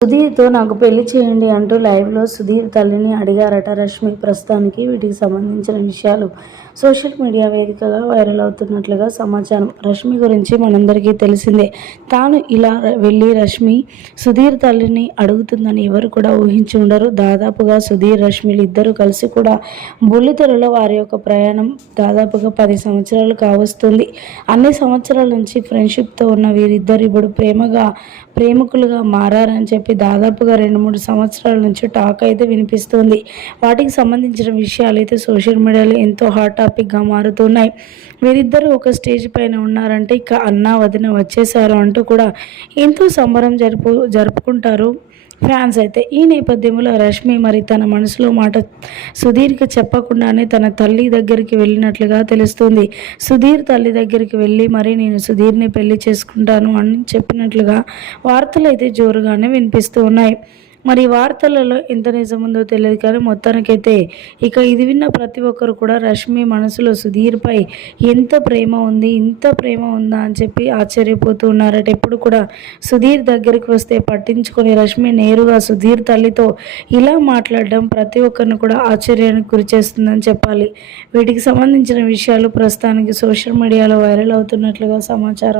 సుధీర్తో నాకు పెళ్ళి చేయండి అంటూ లైవ్లో సుధీర్ తల్లిని అడిగారట రష్మి. ప్రస్తుతానికి వీటికి సంబంధించిన విషయాలు సోషల్ మీడియా వేదికగా వైరల్ అవుతున్నట్లుగా సమాచారం రష్మి గురించి మనందరికీ తెలిసిందే. తాను ఇలా వెళ్ళి రష్మి సుధీర్ తల్లిని అడుగుతుందని ఎవరు కూడా ఊహించి ఉండరు. దాదాపుగా సుధీర్ రష్మిలు ఇద్దరు కలిసి కూడా బుల్లితెరలో వారి యొక్క ప్రయాణం దాదాపుగా పది సంవత్సరాలు కావస్తుంది. అన్ని సంవత్సరాల నుంచి ఫ్రెండ్షిప్తో ఉన్న వీరిద్దరు ఇప్పుడు ప్రేమగా ప్రేమికులుగా మారారని చెప్పి దాదాపుగా రెండు మూడు సంవత్సరాల నుంచి టాక్ అయితే వినిపిస్తుంది. వాటికి సంబంధించిన విషయాలు అయితే సోషల్ మీడియాలో ఎంతో హాట్ టాపిక్గా మారుతున్నాయి. వీరిద్దరూ ఒక స్టేజ్ పైన ఉన్నారంటే ఇక అన్న వదిన వచ్చేసారు అంటూ కూడా ఎంతో సంబరం జరుపు జరుపుకుంటారు. ఫ్యాన్స్ అయితే ఈ నేపథ్యంలో రష్మి మరి తన మనసులో మాట సుధీర్కి చెప్పకుండానే తన తల్లి దగ్గరికి వెళ్ళినట్లుగా తెలుస్తుంది. సుధీర్ తల్లి దగ్గరికి వెళ్ళి మరి నేను సుధీర్ని పెళ్ళి చేసుకుంటాను అని చెప్పినట్లుగా వార్తలు అయితే జోరుగానే వినిపిస్తూ ఉన్నాయి. మరి వార్తలలో ఎంత నిజం ఉందో తెలియదు కానీ మొత్తానికైతే ఇక ఇది విన్న ప్రతి ఒక్కరు కూడా రష్మి మనసులో సుధీర్పై ఎంత ప్రేమ ఉంది ఇంత ప్రేమ ఉందా అని చెప్పి ఆశ్చర్యపోతూ ఉన్నారట. ఎప్పుడు కూడా సుధీర్ దగ్గరికి వస్తే పట్టించుకొని రష్మి నేరుగా సుధీర్ తల్లితో ఇలా మాట్లాడడం ప్రతి ఒక్కరిని కూడా ఆశ్చర్యానికి గురి చేస్తుందని చెప్పాలి. వీటికి సంబంధించిన విషయాలు ప్రస్తుతానికి సోషల్ మీడియాలో వైరల్ అవుతున్నట్లుగా సమాచారం.